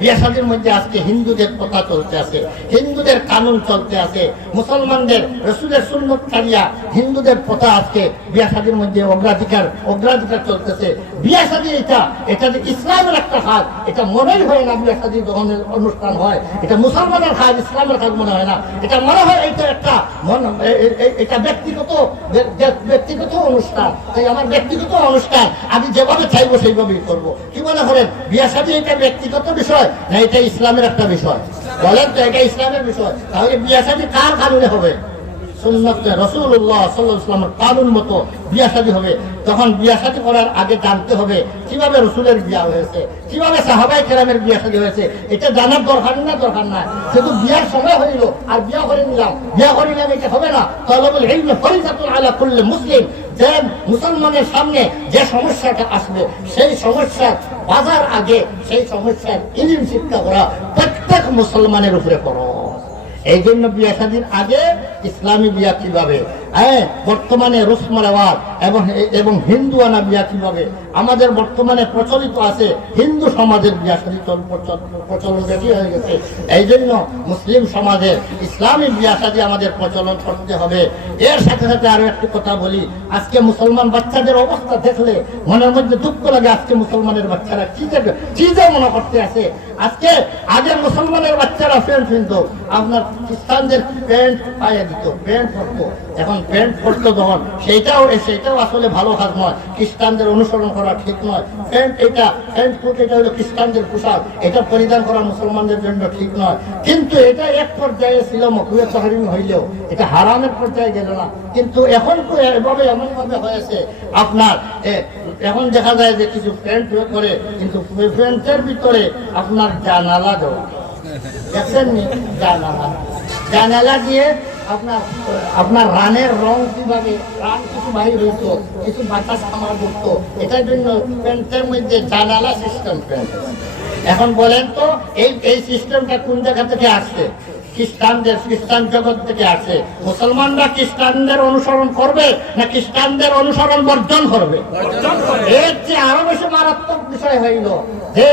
বিয়া শাদীর মধ্যে আজকে হিন্দুদের কথা চলতে আছে, হিন্দুদের কানুন চলতে আছে, মুসলমানদের রসুলের সুন্নত ছাড়িয়া হিন্দুদের কথা আজকে বিয়া শাদীর মধ্যে অগ্রাধিকার চলতেছে। বিয়া শাদী এটা যে ইসলামের একটা কাজ, এটা মনেই হয় না। বিয়া শাদী যখন অনুষ্ঠান হয় এটা মুসলমানের কাজ, ইসলামের কাজ মনে হয় না। এটা মনে হয় এটা ব্যক্তিগত অনুষ্ঠান। তাই আমার ব্যক্তিগত অনুষ্ঠান, আমি যেভাবে চাইবো সেইভাবেই করবো। কি মনে করেন বিয়া শাদী এটা ব্যক্তিগত বিষয় না এটা ইসলামের একটা বিষয়? বলেন তো, এটা ইসলামের বিষয়। তাহলে বিয়া শাদী কার কারণে হবে? সুন্নতে রাসূলুল্লাহ সাল্লাল্লাহু আলাইহি ওয়াসাল্লামের কানুন মতো বিয়া শাদী হবে। তখন বিয়া শাদী করার আগে জানতে হবে কিভাবে রসুলের বিয়া হয়েছে, কিভাবে সাহাবায়ে কেরামের বিয়া শাদী হয়েছে। এটা জানার দরকার না। শুধু বিয়ার সময় হইল আর বিয়া করে নিলাম, এটা হবে না। তালাবুল ইলম ফরিজাতুন আলা কুল্লি মুসলিম। যে মুসলমানের সামনে যে সমস্যাটা আসবে সেই সমস্যার বাজার আগে সেই সমস্যার ইলম শিক্ষা করা প্রত্যেক মুসলমানের উপরে করো। এই জন্য বিয়া শাদীর আগে ইসলামী বিয়া কিভাবে, বর্তমানে রসম রেওয়াজ এবং হিন্দুয়ানা বিয়া কিভাবে আমাদের বর্তমানে প্রচলিত আছে, হিন্দু সমাজের বিয়া শাদী প্রচলন বেশি হয়ে গেছে। এই জন্য মুসলিম সমাজের ইসলামী বিয়া শাদী আমাদের প্রচলন করতে হবে। এর সাথে সাথে আরো একটি কথা বলি, আজকে মুসলমান বাচ্চাদের অবস্থা দেখলে মনের মধ্যে দুঃখ লাগে। আজকে মুসলমানের বাচ্চারা কি যে মনে করতে আছে। আজকে আগে মুসলমানের বাচ্চারা প্যান্ট কিনতো, আপনার খ্রিস্টানদের প্যান্ট পাইয়ে দিত, প্যান্ট পরতো। এখন প্যান্ট পরতো যখন সেইটাও আসলে ভালো কাজ নয়, খ্রিস্টানদের অনুসরণ করা ঠিক নয়। এটা হলো খ্রিস্টানদের পোশাক, এটা পরিধান করা মুসলমানদের জন্য ঠিক নয়। কিন্তু এটা এক পর্যায়ে ছিল মকরুহে তাহরিম হইলেও এটা হারামের পর্যায়ে গেল না। কিন্তু এখন তো এমনভাবে হয়েছে আপনার এখন দেখা যায় যে কিছু প্যান্ট করে, কিন্তু প্যান্টের ভিতরে আপনার জানালা দেওয়া, দেখছেন নি? জানালা দিয়ে আপনার রানের রং কিভাবে, রান কিছু বাহির হইত, কিছু বাতাস আমার ঢুকতো। এটার জন্য প্যান্টের মধ্যে জানালা সিস্টেম প্যান্ট। এখন বলেন তো এই সিস্টেমটা কোন জায়গা থেকে আসছে? খ্রিস্টান জগৎ থেকে আসে। মুসলমানরা খ্রিস্টানদের অনুসরণ করবে না খ্রিস্টানদের অনুসরণ বর্জন করবে? এর চেয়ে আরো বেশি মারাত্মক বিষয় হইল যে